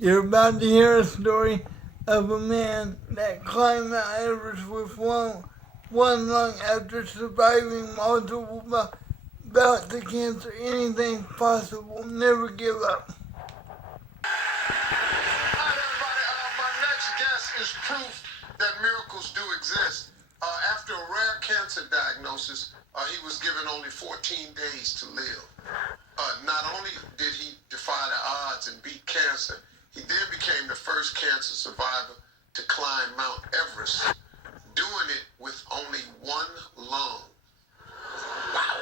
You're about to hear a story of a man that climbed Mount Everest with one lung after surviving multiple bouts of cancer. Anything's possible. Never give up. All right, everybody. My next guest is proof that miracles do exist. After a rare cancer diagnosis, he was given only 14 days to live. Not only did he defy the odds and beat cancer, he then became the first cancer survivor to climb Mount Everest, doing it with only one lung. Wow.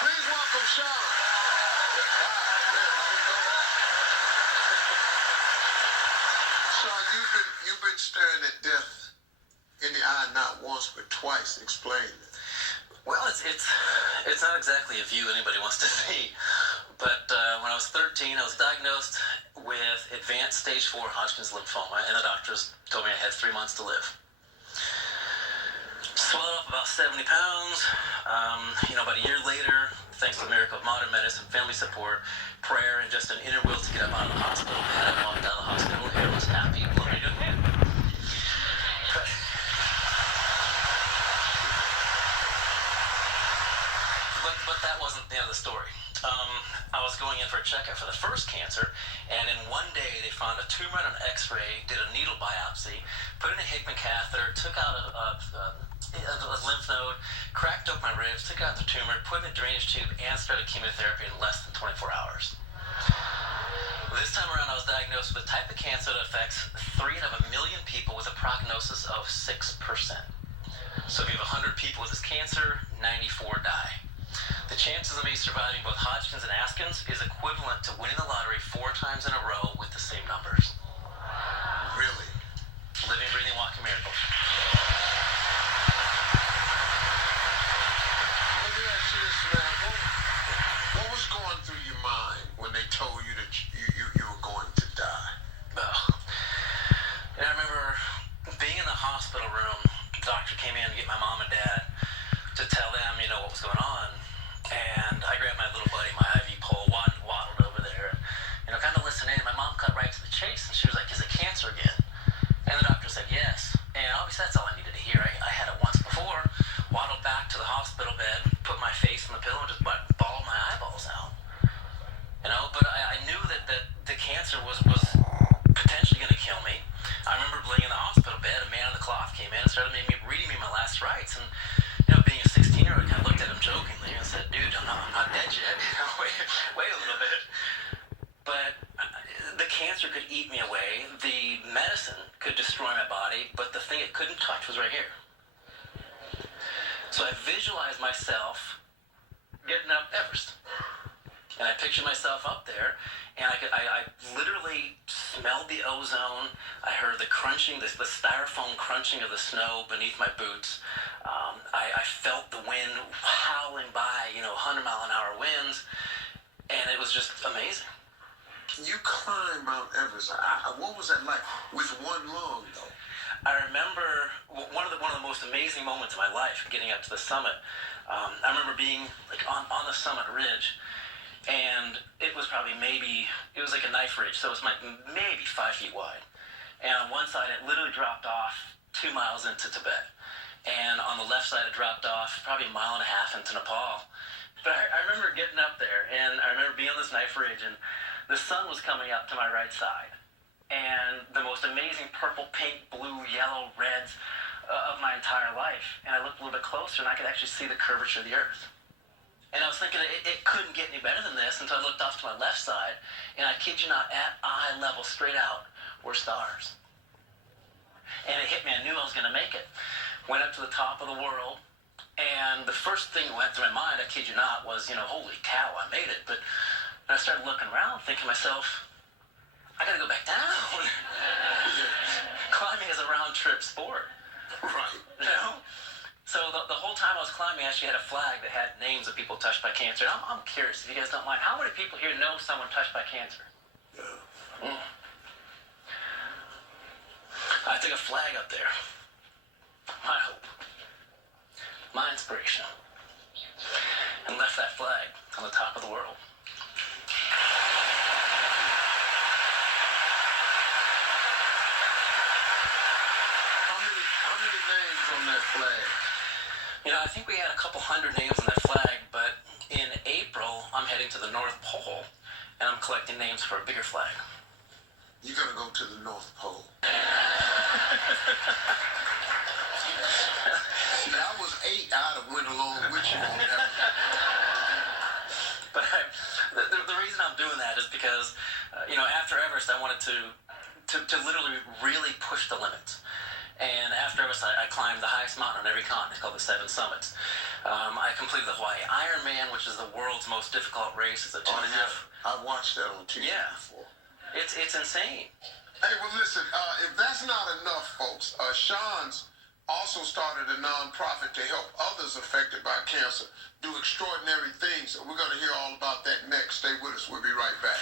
Please welcome Sean. Sean, you've been staring at death in the eye not once but twice. Explain it. Well, it's not exactly a view anybody wants to see. But when I was 13, I was diagnosed with advanced stage 4 Hodgkin's lymphoma, and the doctors told me I had 3 months to live. Swelled up about 70 pounds. About a year later, thanks to the miracle of modern medicine, family support, prayer, and just an inner will to get up out of the hospital, I walked out of the hospital, hair was happy, bloody good man. But that wasn't the end of the story. I was going in for a checkup for the first cancer, and in one day they found a tumor on an x-ray, did a needle biopsy, put in a Hickman catheter, took out a lymph node, cracked open my ribs, took out the tumor, put in a drainage tube, and started chemotherapy in less than 24 hours. This time around, I was diagnosed with a type of cancer that affects 3 out of a million people with a prognosis of 6%. So if you have 100 people with this cancer, 94 die. The chances of me surviving both Hodgkin's and Askins is equivalent to winning the lottery 4 times in a row with the same numbers. Really? Living, breathing, walking miracle. Let me ask you this, man. What was going through your mind when they told you that you were going to die? And I remember being in the hospital room. The doctor came in to get my mom and dad to tell them, what was going on. And I grabbed my little buddy, my IV pole, waddled over there, kind of listening. My mom cut right to the chase, and she was like, "Is it cancer again?" And the doctor said, "Yes." And obviously that's all I needed to hear. I had it once before, waddled back to the hospital bed, put my face on the pillow, and just bawled my eyeballs out. But I knew that the cancer was potentially going to kill me. I remember laying in the hospital bed, a man on the cloth came in and started reading me my last rites, and being a 16-year-old, I kind of looked at him jokingly and said, "Dude, I'm not dead yet. Wait a little bit." But the cancer could eat me away. The medicine could destroy my body, but the thing it couldn't touch was right here. So I visualized myself getting up Everest. And I pictured myself up there, and I literally smelled the ozone. I heard the crunching, the styrofoam crunching of the snow beneath my boots. I felt the wind howling by, 100-mile-an-hour winds, and it was just amazing. You climbed Mount Everest. What was that like with one lung, though? I remember one of the most amazing moments of my life, getting up to the summit. I remember being on the summit ridge. And it was it was like a knife ridge, so it was maybe 5 feet wide. And on one side, it literally dropped off 2 miles into Tibet. And on the left side, it dropped off probably 1.5 miles into Nepal. But I remember getting up there, and I remember being on this knife ridge, and the sun was coming up to my right side. And the most amazing purple, pink, blue, yellow, reds of my entire life. And I looked a little bit closer, and I could actually see the curvature of the earth. And I was thinking it couldn't get any better than this until I looked off to my left side, and I kid you not, at eye level, straight out, were stars. And it hit me. I knew I was going to make it. Went up to the top of the world, and the first thing that went through my mind, I kid you not, was, holy cow, I made it. But I started looking around, thinking to myself, I got to go back down. Climbing is a round-trip sport. Right. So the whole time I was climbing, I actually had a flag that had names of people touched by cancer. And I'm curious, if you guys don't mind, how many people here know someone touched by cancer? Yeah. I took a flag up there. My hope. My inspiration. And left that flag on the top of the world. 100 names on that flag, but in April, I'm heading to the North Pole, and I'm collecting names for a bigger flag. You're gonna go to the North Pole. See, I was 8. I'd have went along with you on that. But the reason I'm doing that is because, after Everest, I wanted to literally really push the limits. And after Everest, I climbed the highest mountain on every continent. It's called the Seven Summits. I completed the Hawaii Ironman, which is the world's most difficult race. It's a 2.5. I watched that on TV before. It's insane. Hey, well, listen, if that's not enough, folks, Sean's also started a nonprofit to help others affected by cancer do extraordinary things. We're going to hear all about that next. Stay with us. We'll be right back.